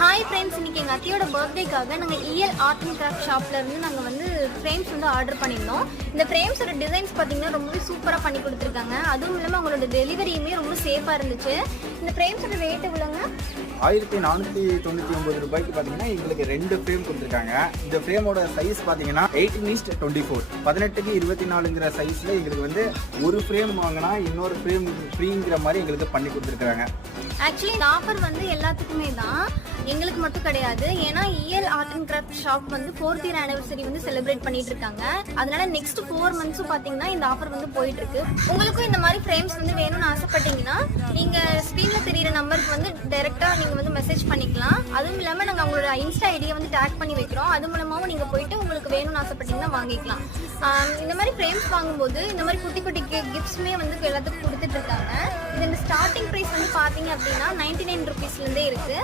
Hi friends, இன்னைக்கு எங்கள் அத்தையோட பர்த்டேக்காக நாங்கள் இஎல் ஆர்ட் அண்ட் கிராஃப்ட் ஷாப்ல இருந்து நாங்கள் வந்து ஃப்ரேம்ஸ் வந்து ஆர்டர் பண்ணியிருந்தோம். இந்த ஃப்ரேம்ஸோட டிசைன்ஸ் பார்த்தீங்கன்னா ரொம்பவே சூப்பராக பண்ணி கொடுத்துருக்காங்க. அதுவும் இல்லாமல் அவங்களோட டெலிவரியுமே ரொம்ப சேஃபாக இருந்துச்சு. இந்த ஃப்ரேம்ஸோட ரேட் எவ்வளோங்க? 1499 ரூபாய்க்கு பார்த்தீங்கன்னா எங்களுக்கு 2 ஃப்ரேம் கொடுத்துருக்காங்க. இந்த ஃப்ரேமோட சைஸ் பார்த்தீங்கன்னா 18:24 18க்கு 24ங்கிற சைஸில் எங்களுக்கு வந்து ஒரு ஃப்ரேம் வாங்கினா இன்னொரு ஃப்ரேம் ஃப்ரீங்கிற மாதிரி எங்களுக்கு பண்ணி கொடுத்துருக்காங்க. ஆக்சுவலி இந்த ஆஃபர் வந்து எல்லாத்துக்குமே தான், எங்களுக்கு மட்டும் கிடையாது. ஏன்னா EL art and craft shop வந்து 4th இயர் ஆனிவர்சரி வந்து செலிப்ரேட் பண்ணிட்டு இருக்காங்க. அதனால நெக்ஸ்ட் 4 மந்த்ஸும் பார்த்தீங்கன்னா இந்த ஆஃபர் வந்து போயிட்டு இருக்கு. உங்களுக்கும் இந்த மாதிரி ஃப்ரேம்ஸ் வந்து வேணும்னு ஆசைப்பட்டீங்கன்னா நீங்க ஸ்க்ரீன்ல தெரியிற நம்பருக்கு வந்து டைரக்டா நீங்க வந்து மெசேஜ் பண்ணிக்கலாம். அதுவும் இல்லாமல் நாங்கள் உங்களோட இன்ஸ்டா ஐடியை வந்து டேக் பண்ணி வைக்கிறோம். அது மூலமாகவும் நீங்க போயிட்டு உங்களுக்கு வேணும்னு ஆசைப்பட்டீங்கன்னா வாங்கிக்கலாம். இந்த மாதிரி ஃப்ரேம்ஸ் வாங்கும்போது இந்த மாதிரி குட்டி குட்டி கிஃப்ட்ஸுமே வந்து எல்லாத்துக்கும் கொடுத்துட்டு இருக்காங்க. இந்த ஸ்டார்டிங் ப்ரைஸ் வந்து பார்த்தீங்க அப்படின்னா 99 ருபீஸ்லேருந்தே இருக்கு.